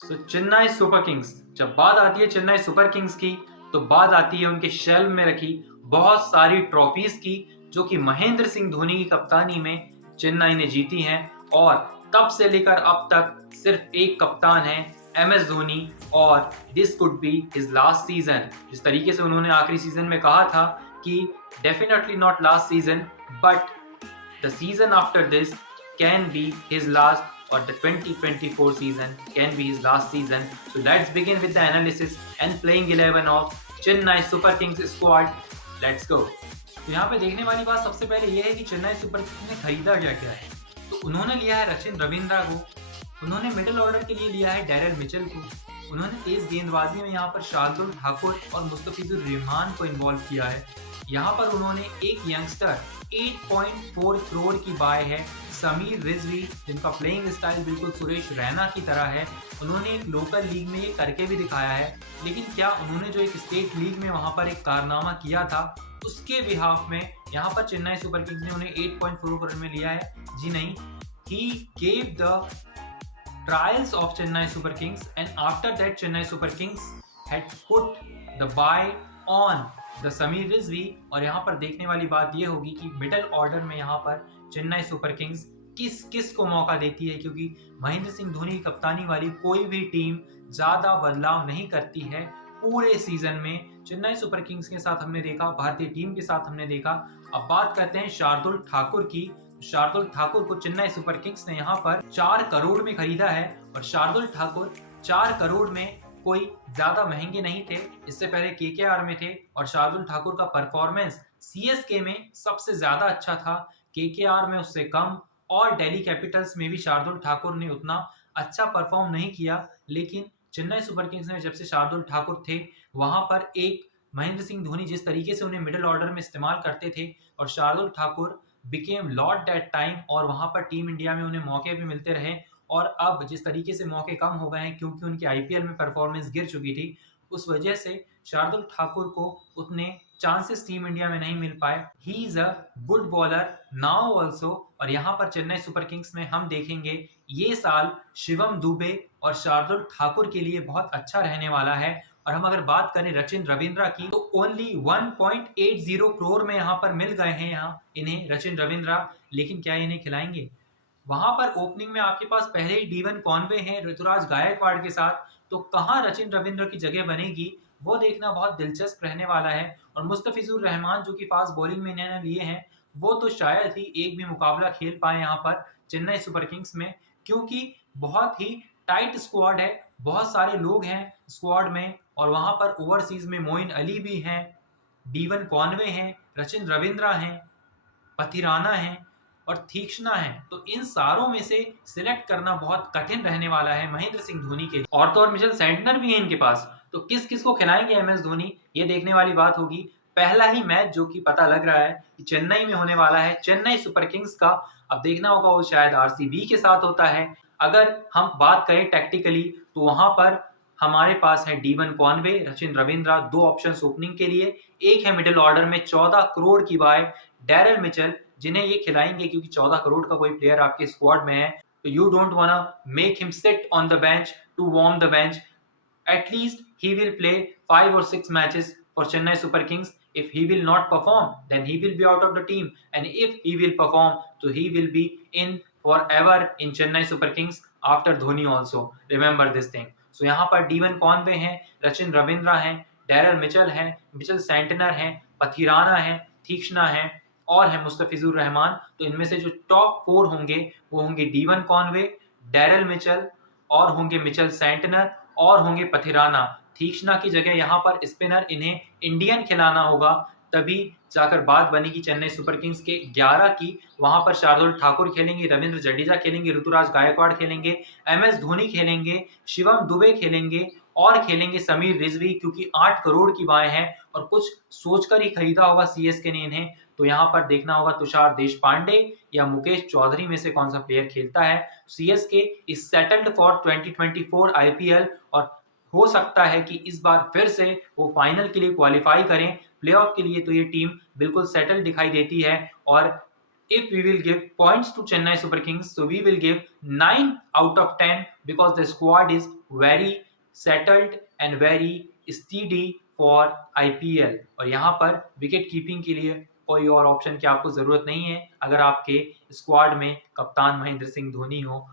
Chennai super Kings, जब बात आती है चेन्नई सुपर किंग्स की तो बात आती है उनके शेल्फ में रखी बहुत सारी ट्रॉफीज की, जो कि महेंद्र सिंह धोनी की कप्तानी में चेन्नई ने जीती हैं। और तब से लेकर अब तक सिर्फ एक कप्तान है, एम एस धोनी, और this could be his last season. जिस तरीके से उन्होंने आखिरी सीजन में कहा था कि definitely not last season, but the season after this can be his last, or the 2024 season can be his last season. So let's begin with the analysis and playing 11 of Chennai Super Kings squad. Let's go. तो यहाँ पे देखने वाली बात सबसे पहले ये है कि चेन्नई सुपर किंग्स ने खरीदा क्या क्या है। तो उन्होंने लिया है रचिन रविंद्रा को, उन्होंने मिडिल ऑर्डर के लिए लिया है डैरेल मिचेल को, उन्होंने तेज गेंदबाजी में यहाँ पर शार्दुल ठाकुर और मुस्तफिजुर रहमान को इन्वॉल्व किया है। यहाँ पर उन्होंने एक यंगस्टर 8.4 करोड़ की बाय है समीर रिजवी, जिनका प्लेइंग स्टाइल बिल्कुल सुरेश रैना की तरह है। उन्होंने एक लोकल लीग में ये करके भी दिखाया है, लेकिन क्या उन्होंने जो एक स्टेट लीग में वहां पर एक कारनामा किया था उसके बिहाफ में यहाँ पर चेन्नई सुपर किंग्स ने उन्हें 8.4 करोड़ में लिया है? जी नहीं, he gave the trials of Chennai Super Kings, and after that Chennai Super Kings had put the buy on the Sameer Rizvi। और यहाँ पर देखने वाली बात ये होगी कि मिडिल ऑर्डर में यहाँ पर चेन्नई सुपर किंग्स किस किस को मौका देती है, क्योंकि महेंद्र सिंह धोनी की कप्तानी वाली कोई भी टीम ज्यादा बदलाव नहीं करती है पूरे सीजन में। चेन्नई सुपर किंग्स के साथ हमने देखा, भारतीय टीम के साथ हमने देखा। अब बात करते हैं शार्दुल ठाकुर की। शार्दुल ठाकुर को चेन्नई सुपर किंग्स ने यहाँ पर 4 करोड़ में खरीदा है, और शार्दुल ठाकुर 4 करोड़ में कोई ज्यादा महंगे नहीं थे। इससे पहले केकेआर में थे और शार्दुल ठाकुर का परफॉर्मेंस सीएसके में सबसे ज्यादा अच्छा था, केकेआर में उससे कम, और दिल्ली कैपिटल्स में भी शार्दुल ठाकुर ने उतना अच्छा परफॉर्म नहीं किया। लेकिन चेन्नई सुपर किंग्स में जब से शार्दुल ठाकुर थे वहां पर एक महेंद्र सिंह धोनी जिस तरीके से उन्हें मिडिल ऑर्डर में इस्तेमाल करते थे, और Shardul Thakur became Lord that time, और वहां पर टीम इंडिया में उन्हें मौके भी मिलते रहे। और अब जिस तरीके से मौके कम हो गए हैं क्योंकि उनकी आईपीएल में परफॉर्मेंस गिर चुकी थी, उस वजह से शार्दुल ठाकुर को उतने चांसेस टीम इंडिया में नहीं मिल पाए। He is a good bowler now also. और यहाँ पर चेन्नई सुपर किंग्स में हम देखेंगे ये साल शिवम दुबे और शार्दुल ठाकुर के लिए बहुत अच्छा रहने वाला है। और हम अगर बात करें रचिन रविंद्रा की, तो ओनली 1.80 करोड़ में यहाँ पर मिल गए हैं यहाँ इन्हें रचिन रविंद्रा, लेकिन क्या इन्हें खिलाएंगे? वहां पर ओपनिंग में आपके पास पहले ही डीवन कॉनवे हैं ऋतुराज गायकवाड़ के साथ, तो कहां रचिन रविंद्र की जगह बनेगी वो देखना बहुत दिलचस्प रहने वाला है। और मुस्तफिजुर रहमान जो कि फास्ट बॉलिंग में इन्होंने लिए हैं, वो तो शायद ही एक भी मुकाबला खेल पाए यहाँ पर चेन्नई सुपर किंग्स में, क्योंकि बहुत ही टाइट स्क्वाड है, बहुत सारे लोग हैं स्क्वाड में। और वहां पर ओवरसीज में मोइन अली भी हैं, डीवन कॉनवे हैं, रचिन रविंद्रा हैं, पथिराना हैं और तीक्ष्णा है। तो इन सारों में से सिलेक्ट करना बहुत कठिन रहने वाला है महेंद्र सिंह धोनी के लिए। और तो और मिचेल सेंटनर भी है इनके पास, तो किस किस को खिलाएंगे एम एस धोनी, ये देखने वाली बात होगी। पहला ही मैच जो कि पता लग रहा है कि चेन्नई में होने वाला है चेन्नई सुपर किंग्स का, अब देखना होगा वो शायद आरसीबी के साथ होता है। अगर हम बात करें टैक्टिकली तो वहां पर हमारे पास है D1 Conway, Rachin Ravindra, 2 options opening के लिए। एक है मिडिल ऑर्डर में 14 करोड़ की बाय डैरेल मिचेल, जिन्हें ये खिलाएंगे क्योंकि 14 करोड़ का कोई प्लेयर आपके स्क्वाड में है, तो you don't wanna make him sit on the bench to warm the bench. At least he will play 5 or 6 matches for Chennai Super Kings. If he will not perform, then he will be out of the team, and if he will perform, so he will be in forever in Chennai Super Kings after Dhoni also. Remember this thing. So यहाँ पर D1 Conway हैं, रचिन रविंद्रा हैं, Darrell Mitchell हैं, Mitchell Santner हैं, पथिराना हैं, तीक्ष्णा हैं और है मुस्तफिजुर रहमान। तो इनमें से जो टॉप 4 होंगे वो होंगे डीवन कॉनवे, डैरेल मिचेल, और होंगे मिचेल सेंटनर, और होंगे पथिराना। तीक्ष्णा की जगह यहाँ पर स्पिनर इन्हें इंडियन खिलाना होगा, तभी जाकर बात बनेगी चेन्नई सुपर किंग्स के 11 की। वहां पर शार्दुल ठाकुर खेलेंगे, रविंद्र जडेजा खेलेंगे, ऋतुराज गायकवाड़ खेलेंगे, एम एस धोनी खेलेंगे, शिवम दुबे खेलेंगे और खेलेंगे समीर रिजवी, क्योंकि 8 करोड़ की बाय है और कुछ सोचकर ही खरीदा होगा सीएसके ने इन्हें। तो यहाँ पर देखना होगा तुषार देशपांडे या मुकेश चौधरी में से कौन सा प्लेयर खेलता है। CSK is settled for 2024 IPL, और हो सकता है कि इस बार फिर से वो फाइनल के लिए क्वालिफाई करें, प्लेऑफ के लिए। तो ये टीम बिल्कुल सेटल दिखाई देती है। और if we will give points to Chennai Super Kings, so we will give 9 out of 10 because the squad is very settled and very steady for IPL। और यहाँ पर विकेट कीपिंग के लिए कोई और ऑप्शन की आपको जरूरत नहीं है अगर आपके स्क्वाड में कप्तान महेंद्र सिंह धोनी हो